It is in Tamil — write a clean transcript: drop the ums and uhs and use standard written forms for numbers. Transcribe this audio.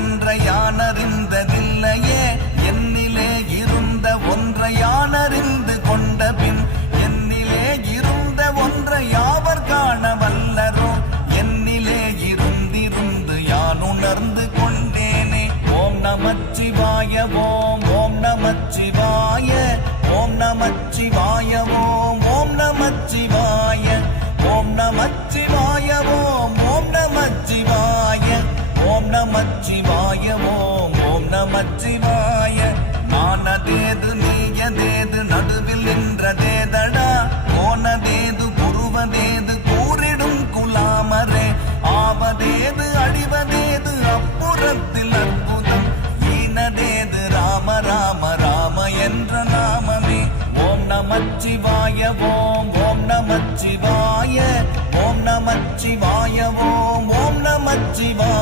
ஒன்றை யான் அறிந்ததில்லையே, என்னிலே இருந்த ஒன்றை யான் அறிந்து கொண்ட பின் என்னிலே இருந்த ஒன்றை யாவர் காண வல்லரோ, என்னிலே இருந்திருந்து யான் உணர்ந்து கொண்டேனே. ஓம் நமச்சிவாய ஓம் ஓம் நமச்சிவாய ஓம் நமச்சிவாய ஓம் ஓம் நமச்சிவாய ஓம் நமச்சிவாய ஓம் ஓம் நமச்சிவாய ஓம் நமச்சிவாய ஓம் ஓம் நமச்சிவாய. நானதேது நீயதேது நடுவில் நின்றதேதடா, போனதேது புருவதேது கூறிடும் குலாமரே, ஆவதேது அழிவதேது அப்புறத்தில் அற்புதம், ஈனதேது ராம ராம ராம என்ற நாமமே. ஓம் நமச்சிவாய ஓம் ஓம் நமச்சிவாய ஓம் நமச்சிவாய ஓம் ஓம் நமச்சிவாய.